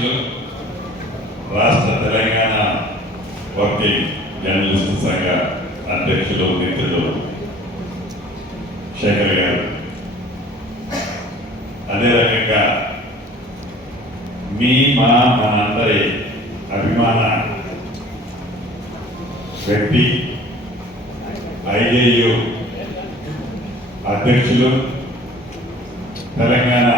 అధ్యక్షులు రాష్ట్ర Telangana working journalist సంఘ అధ్యక్షులు మిత్రులు శేఖర్ గారు, అదే రకంగా మనందరి అభిమాన వ్యక్తి ఐజేయు అధ్యక్షులు తెలంగాణ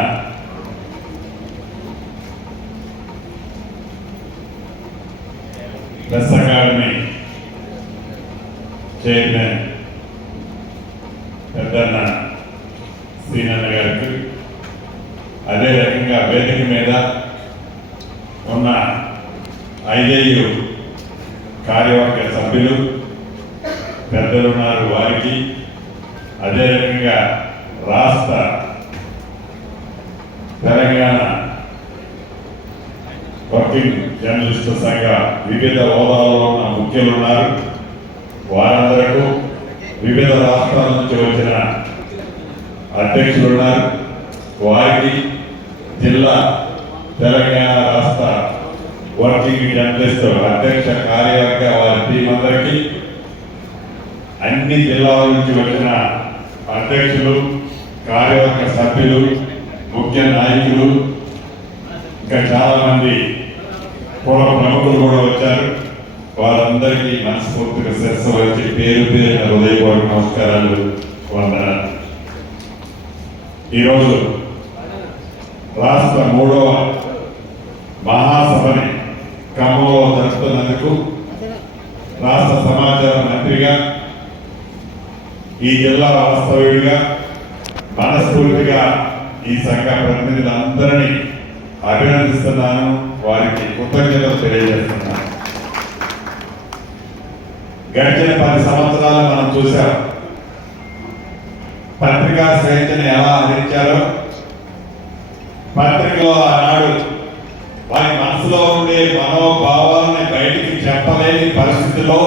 ప్రెస్ అకాడమీ చైర్మన్ పెద్దన్న శ్రీనన్న గారికి, అదే రకంగా వేదిక మీద ఉన్న ఐజేయు కార్యవర్గ సభ్యులు పెద్దలు ఉన్నారు వారికి, అదే రకంగా రాష్ట్ర తెలంగాణ వర్కింగ్ జర్నలిస్ట్ సంఘ వివిధ హోదాలో ఉన్న ముఖ్యులు ఉన్నారు, వారందరకు వివిధ రాష్ట్రాల నుంచి వచ్చిన అధ్యక్షులు ఉన్నారు, వారికి జిల్లా తెలంగాణ రాష్ట్ర వర్కింగ్ జర్నలిస్ట్ అధ్యక్ష కార్యవర్గ వారి టీం అందరికీ, అన్ని జిల్లాల నుంచి వచ్చిన అధ్యక్షులు కార్యవర్గ సభ్యులు ముఖ్య నాయకులు ఇంకా చాలా మంది పూర్వ ప్రముఖులు కూడా వచ్చారు. వారందరికీ మనస్ఫూర్తిగా శిరస్సు వచ్చి పేరు పేరున హృదయపూర్వక నమస్కారాలు, వందనాలు. ఈరోజు రాష్ట్ర 3వ మహాసభని ఖమ్మంలో జరుపుతున్నందుకు రాష్ట్ర సమాచార మంత్రిగా, ఈ జిల్లా వాస్తవ్యుడిగా మనస్ఫూర్తిగా ఈ సంఘ ప్రతినిధులందరినీ అభినందిస్తున్నాను, వారికి కృతజ్ఞతలు తెలియజేస్తున్నాను. గడిచిన 10 సంవత్సరాలు మనం చూసాం పత్రికా స్వేచ్ఛను ఎలా హరించారో. పత్రికలో ఆనాడు వారి మనసులో ఉండే మనోభావాలని బయటికి చెప్పలేని పరిస్థితిలో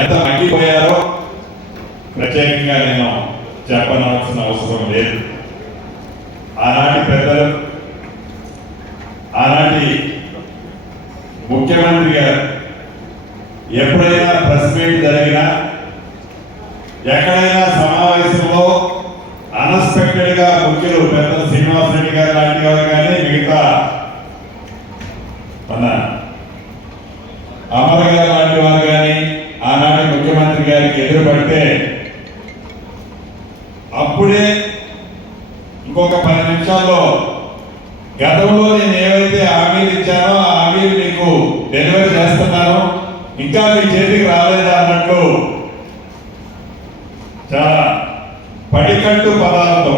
ఎంత మగ్గిపోయారో ప్రత్యేకంగా నేను చెప్పనవలసిన అవసరం లేదు. ఆనాటి పెద్దలు, ఆనాటి ముఖ్యమంత్రి గారు ఎప్పుడైనా ప్రెస్ మీట్ జరిగినా, ఎక్కడైనా సమావేశంలో అన్ఎక్స్పెక్టెడ్ గా ముఖ్యులు పెద్ద శ్రీనివాస్ రెడ్డి గారు లాంటి వారు కానీ, మిగతా మన అమర్ గారు లాంటి వారు కానీ ఆనాటి ముఖ్యమంత్రి గారికి ఎదురుపడితే అప్పుడే ఇంకొక 10 నిమిషాల్లో గతంలో నేను ఏవైతే హామీలు ఇచ్చానో ఆ హామీలు మీకు డెలివరీ చేస్తున్నాను, ఇంకా మీ చేతికి రాలేదా అన్నట్టు చాలా పడికట్టు పదాలతో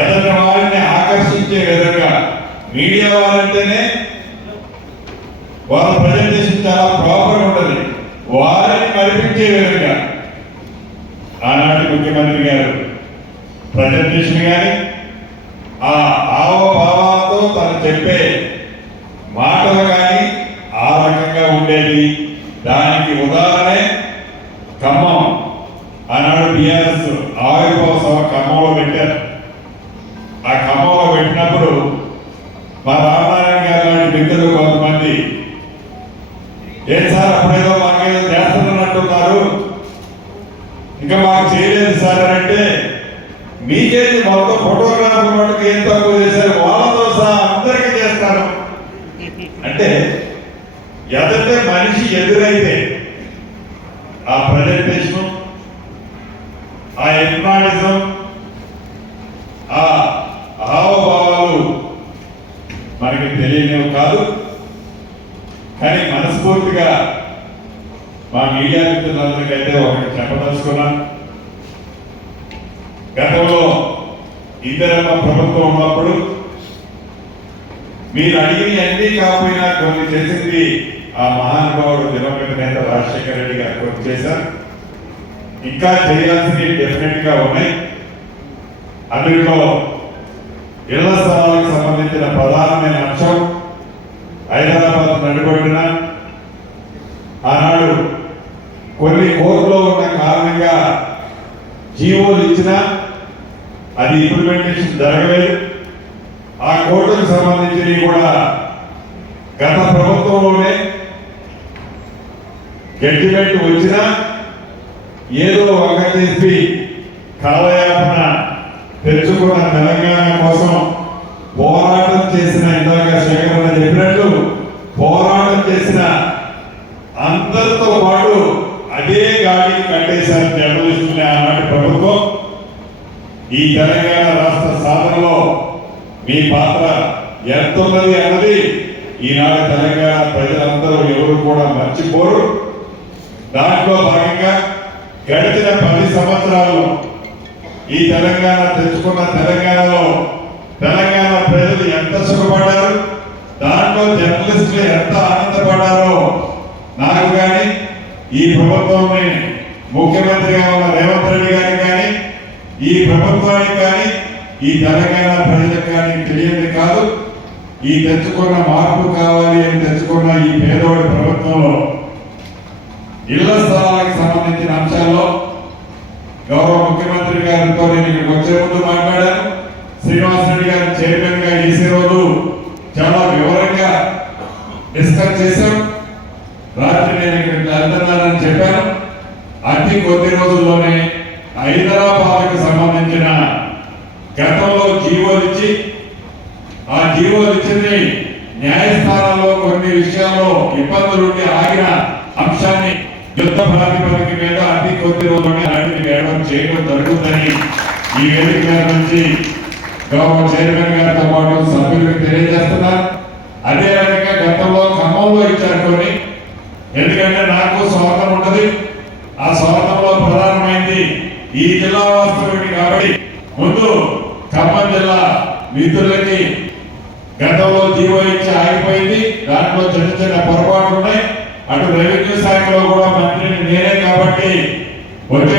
ఎదటి వారిని ఆకర్షించే విధంగా, మీడియా వారంటేనే వాళ్ళ ప్రజెంటేషన్ చాలా ప్రాపర్ ఉంటుంది, వారిని మరిపించే విధంగా ఆనాటి ముఖ్యమంత్రి గారు ప్రజెంటేషన్ కానీ ఆ హావభావాలతో తను చెప్పే మాటలు కానీ ఆ రకంగా ఉండేది. దానికి ఉదాహరణే ఖమ్మం. ఆనాడు టీఆర్ఎస్ ఆవిర్భావ సభ ఖమ్మంలో పెట్టారు. ఆ ఖమ్మంలో పెట్టినప్పుడు మా రామనారాయణ గారు లాంటి మిత్రులు కొంతమంది, ఏం సార్ అప్పుడేదో మాకేదో చేస్తున్నట్టున్నారు, ఇంకా మాకు చేయలేదు సార్ అంటే, మీకేది మొత్తం ఫోటోగ్రాఫర్ వాళ్ళకి ఏం తక్కువ చేశారు, వాళ్ళతో సహా అందరికీ చేస్తారు అంటే, ఎదంటే మనిషి ఎదురైతే ఆ ప్రజెంటేషన్, ఆ ఎన్మాడిజం, ఆ హావభావాలు మనకి తెలియనివి కాదు. కానీ మనస్ఫూర్తిగా మా మీడియా మిత్రులందరికైతే ఒకటి చెప్పదలుచుకున్నాను. గతంలో ఇందిరమ్మ ప్రభుత్వం ఉన్నప్పుడు మీరు అడిగిన అన్ని కాకపోయినా కొన్ని చేసింది ఆ మహానుభావుడు దివంగత నేత రాజశేఖర రెడ్డి గారు కొన్ని చేశారు. ఇంకా చేయాల్సినవి డెఫినెట్ గా ఉన్నాయి. అందులో ఇళ్ల స్థలాలకు సంబంధించిన ప్రధానమైన అంశం హైదరాబాద్ నడిబొడ్డున ఆనాడు కొన్ని కోర్టులో ఉన్న కారణంగా జీవోలు ఇచ్చినా అది ఇంప్లిమెంటేషన్ జరగలేదు. ఆ కోర్టుకు సంబంధించినవి కూడా గత ప్రభుత్వంలోనే జడ్జిమెంట్ వచ్చినా ఏదో ఒక చేసి కాలయాపన తెచ్చుకున్న తెలంగాణ కోసం పోరాటం చేసిన, ఇందాక శేఖరన్న చెప్పినట్లు పోరాటం చేసిన అందరితో పాటు అదే గాడిని కట్టేశారు జర్నలిస్టులు ఆనాటి ప్రభుత్వం. ఈ తెలంగాణ రాష్ట్ర సాధనలో మీ పాత్ర ఎంతున్నది అన్నది ఈనాడు తెలంగాణ ప్రజలందరూ ఎవరు కూడా మర్చిపోరు. దాంట్లో భాగంగా గడిచిన 10 సంవత్సరాల్లో ఈ తెలంగాణ తెచ్చుకున్న తెలంగాణలో తెలంగాణ ప్రజలు ఎంత సుఖపడ్డారు, దాంట్లో జర్నలిస్టులు ఎంత ఆనందపడ్డారో నాకు కానీ, ఈ ప్రభుత్వాన్ని ముఖ్యమంత్రిగా ఉన్న రేవంత్ రెడ్డి గారికి కానీ, ఈ ప్రభుత్వానికి కానీ, ఈ తెలంగాణ ప్రజలకు కానీ తెలియదు కాదు. ఈ తెచ్చుకున్న మార్పు కావాలి అని తెచ్చుకున్న ఈ పేదోడి ప్రభుత్వంలో ఇళ్ల స్థలాలకు సంబంధించిన అంశాల్లో గౌరవ ముఖ్యమంత్రి గారితో నేను ఇక్కడికి వచ్చే ముందు మాట్లాడాను. శ్రీనివాస్ రెడ్డి గారు చైర్మన్ గా చేసే రోజు చాలా వివరంగా డిస్కస్ చేశాం. రాత్రి నేను ఇక్కడికి వెళ్తున్నానని చెప్పాను. అతి కొద్ది రోజుల్లోనే హైదరాబాద్కు సంబంధించిన గతంలో జీవోలు ఇచ్చి, ఆ జీవోలు ఇచ్చింది న్యాయస్థానంలో కొన్ని విషయాల్లో ఇబ్బందులుండి ఆగిన అంశాన్ని యుద్ధ ప్రాతిపదిక మీద అతి కొద్ది రోజుల్లోనే వాటిని వేయడం చేయడం జరుగుతుందని ఈ వేదిక నుంచి గౌరవ చైర్మన్ గారితో పాటు సభ్యులకు తెలియజేస్తున్నారు. అదే రకంగా గతంలో ఖమ్మంలో ఇచ్చారు కొన్ని. ఎందుకంటే నాకు స్వార్థం ఉంటుంది, ఆ స్వార్థంలో ప్రధానమైంది ఈ జిల్లా వాస్తవుడి కాబట్టి ముందు ఖమ్మం జిల్లా మిత్రులకి గతంలో జీవో ఇచ్చి ఆగిపోయింది. దాంట్లో చిన్న చిన్న పొరపాట్లు ఉన్నాయి. అటు రెవెన్యూ శాఖలో కూడా మంత్రిని నేనే కాబట్టి వచ్చే